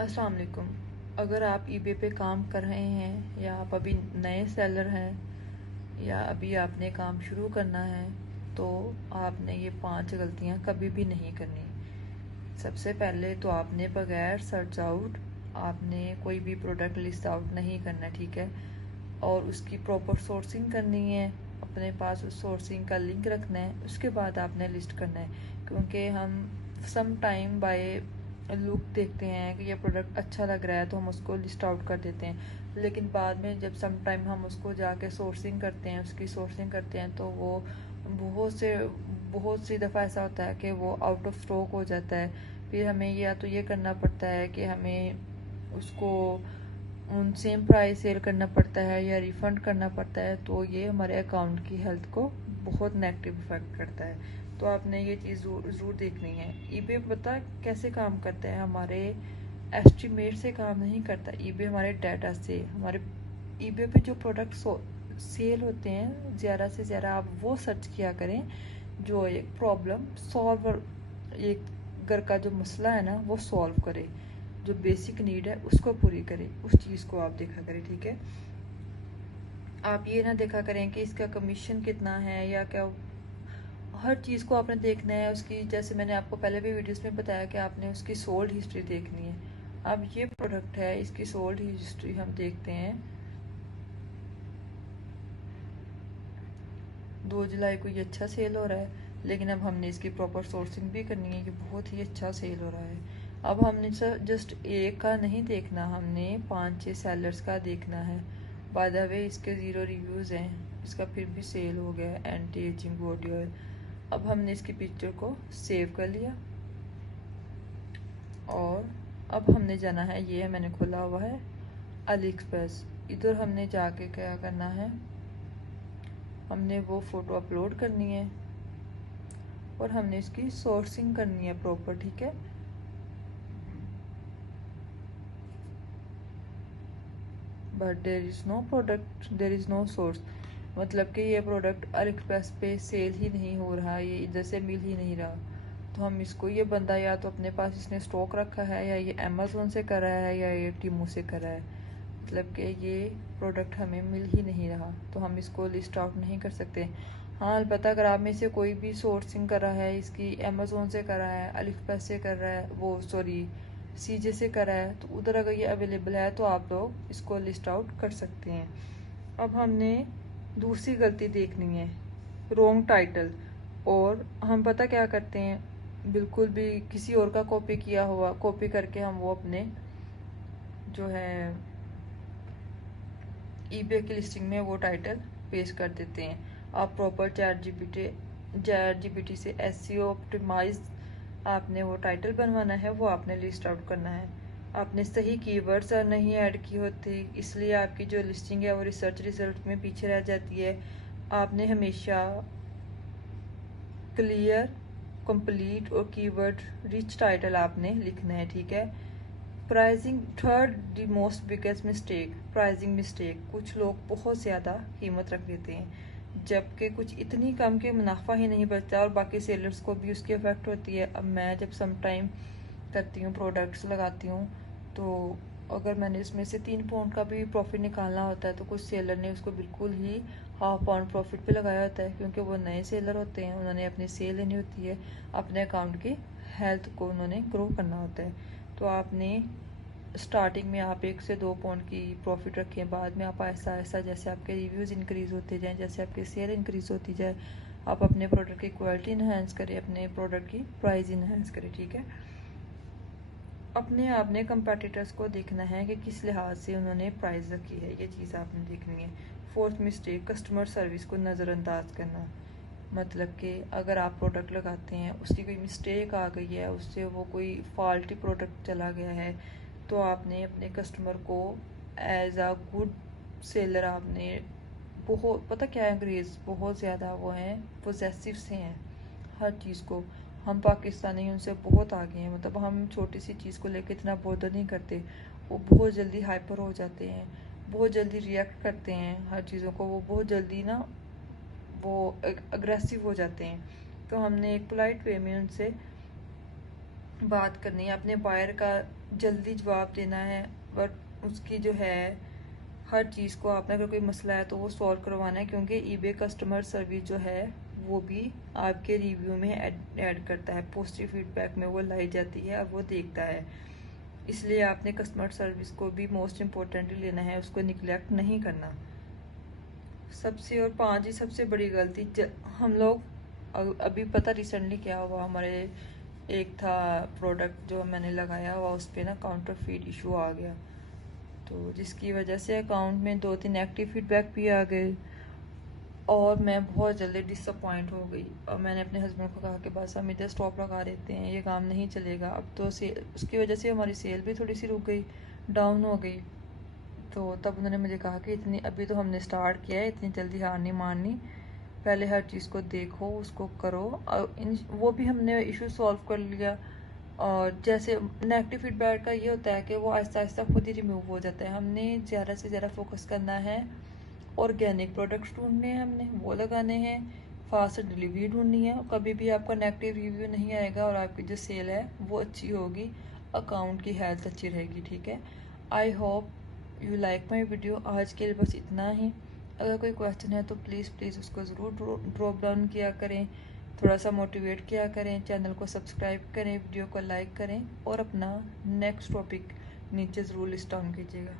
अस्सलाम वालेकुम। अगर आप ईबे पे काम कर रहे हैं या आप अभी नए सेलर हैं या अभी आपने काम शुरू करना है तो आपने ये 5 गलतियां कभी भी नहीं करनी। सबसे पहले तो आपने बगैर सर्च आउट आपने कोई भी प्रोडक्ट लिस्ट आउट नहीं करना, ठीक है। और उसकी प्रॉपर सोर्सिंग करनी है, अपने पास उस सोर्सिंग का लिंक रखना है, उसके बाद आपने लिस्ट करना है। क्योंकि हम सम टाइम बाय लुक देखते हैं कि ये प्रोडक्ट अच्छा लग रहा है तो हम उसको लिस्ट आउट कर देते हैं, लेकिन बाद में जब सम टाइम हम उसको जाके सोर्सिंग करते हैं, उसकी सोर्सिंग करते हैं तो वो बहुत सी दफ़ा ऐसा होता है कि वो आउट ऑफ स्टॉक हो जाता है। फिर हमें या तो ये करना पड़ता है कि हमें उसको उन सेम प्राइस सेल करना पड़ता है या रिफ़ंड करना पड़ता है, तो ये हमारे अकाउंट की हेल्थ को बहुत नेगेटिव इफेक्ट करता है। तो आपने ये चीज़ ज़रूर देखनी है। ईबे पता कैसे काम करता है, हमारे एस्टिमेट से काम नहीं करता। ईबे हमारे डाटा से, हमारे ईबे पे जो प्रोडक्ट सेल होते हैं ज़्यादा से ज़्यादा आप वो सर्च किया करें जो एक प्रॉब्लम सॉल्व, एक घर का जो मसला है ना वो सॉल्व करे, जो बेसिक नीड है उसको पूरी करे, उस चीज़ को आप देखा करें, ठीक है। आप ये ना देखा करें कि इसका कमीशन कितना है या क्या, हर चीज़ को आपने देखना है उसकी। जैसे मैंने आपको पहले भी वीडियोस में बताया कि आपने उसकी सोल्ड हिस्ट्री देखनी है। अब ये प्रोडक्ट है, इसकी सोल्ड हिस्ट्री हम देखते हैं। 2 जुलाई को ये अच्छा सेल हो रहा है, लेकिन अब हमने इसकी प्रॉपर सोर्सिंग भी करनी है कि बहुत ही अच्छा सेल हो रहा है। अब हमने जस्ट एक का नहीं देखना, हमने 5-6 सेलर्स का देखना है। बाय द वे इसके 0 रिव्यूज़ हैं, इसका फिर भी सेल हो गया है, एंटी एजिंग बॉडी ऑयल। अब हमने इसकी पिक्चर को सेव कर लिया और अब हमने जाना है, ये मैंने खोला हुआ है अली एक्सप्रेस। इधर हमने जाके क्या करना है, हमने वो फ़ोटो अपलोड करनी है और हमने इसकी सोर्सिंग करनी है प्रॉपर, ठीक है। But there is no product, there is no source, मतलब कि ये प्रोडक्ट अली एक्सप्रेस पे सेल ही नहीं हो रहा, ये इधर से मिल ही नहीं रहा। तो हम इसको, ये बंदा या तो अपने पास इसने स्टॉक रखा है या ये अमेज़ोन से कर रहा है या ये टीमू से कर रहा है, मतलब कि ये प्रोडक्ट हमें मिल ही नहीं रहा, तो हम इसको लिस्ट आउट नहीं कर सकते। हाँ, अलबत्ता अगर आप में से कोई भी सोर्सिंग कर रहा है, इसकी अमेज़ोन से कर रहा है, अली एक्सप्रेस से कर रहा है, वो सॉरी सीजे से कर रहा है, तो उधर अगर ये अवेलेबल है तो आप लोग इसको लिस्ट आउट कर सकते हैं। अब हमने दूसरी गलती देखनी है, रॉन्ग टाइटल। और हम पता क्या करते हैं, बिल्कुल भी किसी और का कॉपी किया हुआ, कॉपी करके हम वो अपने जो है ईबे की लिस्टिंग में वो टाइटल पेस्ट कर देते हैं। आप प्रॉपर चैट जीपीटी से एसईओ ऑप्टिमाइज आपने वो टाइटल बनवाना है, वो आपने लिस्ट आउट करना है। आपने सही कीवर्ड्स नहीं ऐड की होती, इसलिए आपकी जो लिस्टिंग है वो रिसर्च रिजल्ट में पीछे रह जाती है। आपने हमेशा क्लियर, कंप्लीट और कीवर्ड रिच टाइटल आपने लिखना है, ठीक है। Pricing, third the most biggest mistake, pricing mistake. कुछ लोग बहुत ज़्यादा कीमत रख देते हैं जबकि कुछ इतनी कम कि मुनाफा ही नहीं बचता और बाकी सेलर्स को भी उसकी इफेक्ट होती है। अब मैं जब सम टाइम करती हूँ, प्रोडक्ट्स लगाती हूँ, तो अगर मैंने इसमें से 3 पाउंड का भी प्रॉफिट निकालना होता है तो कुछ सेलर ने उसको बिल्कुल ही हाफ पाउंड प्रॉफिट पे लगाया होता है, क्योंकि वो नए सेलर होते हैं, उन्होंने अपनी सेल लेनी होती है, अपने अकाउंट की हेल्थ को उन्होंने ग्रो करना होता है। तो आपने स्टार्टिंग में आप 1 से 2 पाउंड की प्रॉफिट रखें, बाद में आप ऐसा ऐसा जैसे आपके रिव्यूज़ इंक्रीज़ होते जाएँ, जैसे आपकी सेल इंक्रीज़ होती जाए, आप अपने प्रोडक्ट की क्वालिटी इन्हांस करें, अपने प्रोडक्ट की प्राइस इन्हांस करें, ठीक है। अपने आपने कंपटीटर्स को देखना है कि किस लिहाज से उन्होंने प्राइस रखी है, ये चीज़ आपने देखनी है। फोर्थ मिस्टेक, कस्टमर सर्विस को नज़रअंदाज करना। मतलब कि अगर आप प्रोडक्ट लगाते हैं, उसकी कोई मिस्टेक आ गई है, उससे वो कोई फॉल्टी प्रोडक्ट चला गया है, तो आपने अपने कस्टमर को एज आ गुड सेलर आपने, बहुत पता क्या है, अंग्रेज़ बहुत ज़्यादा वो हैं, पोजेसिव से हैं हर चीज़ को। हम पाकिस्तानी उनसे बहुत आगे हैं, मतलब हम छोटी सी चीज़ को लेकर इतना बॉदर नहीं करते, वो बहुत जल्दी हाइपर हो जाते हैं, बहुत जल्दी रिएक्ट करते हैं हर चीज़ों को, वो बहुत जल्दी ना वो अग्रेसिव हो जाते हैं। तो हमने एक पोलाइट वे में उनसे बात करनी है, अपने बायर का जल्दी जवाब देना है, बट उसकी जो है हर चीज़ को आपने अगर कोई मसला है तो वो सॉल्व करवाना है, क्योंकि ईबे कस्टमर सर्विस जो है वो भी आपके रिव्यू में ऐड करता है, पॉजिटिव फीडबैक में वो लाई जाती है और वो देखता है। इसलिए आपने कस्टमर सर्विस को भी मोस्ट इम्पोर्टेंटली लेना है, उसको निगलेक्ट नहीं करना। सबसे और पांचवी सबसे बड़ी गलती, हम लोग अभी पता रिसेंटली क्या हुआ, हमारे एक था प्रोडक्ट जो मैंने लगाया हुआ, उस पर ना काउंटरफीट इशू आ गया, तो जिसकी वजह से अकाउंट में 2-3 नेगेटिव फीडबैक भी आ गए और मैं बहुत जल्दी डिसअपॉइंट हो गई। और मैंने अपने हस्बैंड को कहा कि बस हम इधर स्टॉप लगा देते हैं, ये काम नहीं चलेगा अब तो। उसकी वजह से हमारी सेल भी थोड़ी सी रुक गई, डाउन हो गई। तो तब उन्होंने मुझे कहा कि इतनी अभी तो हमने स्टार्ट किया है, इतनी जल्दी हार नहीं माननी, पहले हर चीज़ को देखो, उसको करो। और वो भी हमने इशू सॉल्व कर लिया। और जैसे नेगेटिव फीडबैक का ये होता है कि वो आहिस्ता आहिस्ता खुद ही रिमूव हो जाता है। हमने ज़्यादा से ज़्यादा फोकस करना है, ऑर्गेनिक प्रोडक्ट्स ढूंढने हैं, हमने वो लगाने हैं, फास्ट डिलीवरी ढूंढनी है। कभी भी आपका नेगेटिव रिव्यू नहीं आएगा और आपकी जो सेल है वो अच्छी होगी, अकाउंट की हेल्थ अच्छी रहेगी। ठीक है, I hope you like my video. आज के लिए बस इतना ही। अगर कोई क्वेश्चन है तो प्लीज़ उसको ज़रूर ड्रॉप डाउन किया करें, थोड़ा सा मोटिवेट किया करें, चैनल को सब्सक्राइब करें, वीडियो को लाइक करें और अपना नेक्स्ट टॉपिक नीचे ज़रूर लिस्ट डाउन कीजिएगा।